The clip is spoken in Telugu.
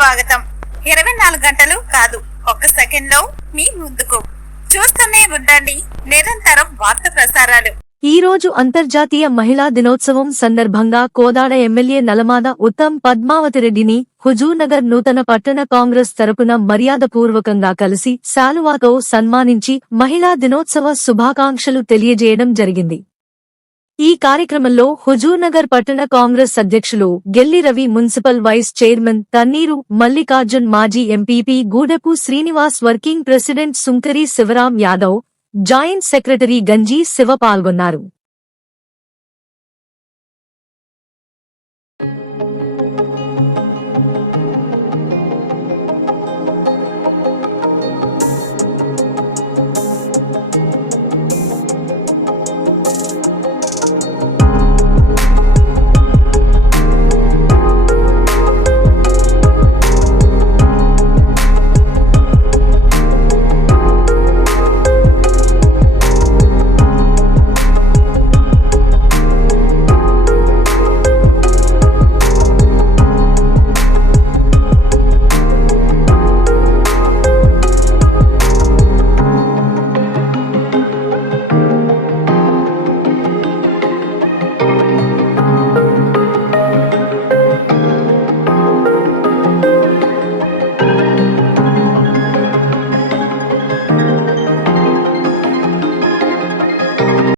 స్వాగతం. 24 గంటలు కాదు, ఒక్క సెకండ్ లో మీ ముందుకు. చూస్తూనే ఉండండి నిరంతరం వార్త ప్రసారాలు. ఈ రోజు అంతర్జాతీయ మహిళా దినోత్సవం సందర్భంగా కోదాడ ఎమ్మెల్యే నలమాద ఉత్తమ్ పద్మావతిరెడ్డిని హుజూర్నగర్ నూతన పట్టణ కాంగ్రెస్ తరపున మర్యాదపూర్వకంగా కలిసి శాలువాతో సన్మానించి మహిళా దినోత్సవ శుభాకాంక్షలు తెలియజేయడం జరిగింది. ఈ కార్యక్రమంలో హుజూర్నగర్ పట్టణ కాంగ్రెస్ అధ్యక్షులు Gelli Ravi, municipal vice chairman Tanneeru Mallikarjun, మాజీ MPP Gudepu Srinivas, working president Sunkari Sivaram Yadav, joint secretary గంజి శివ పాల్గొన్నారు.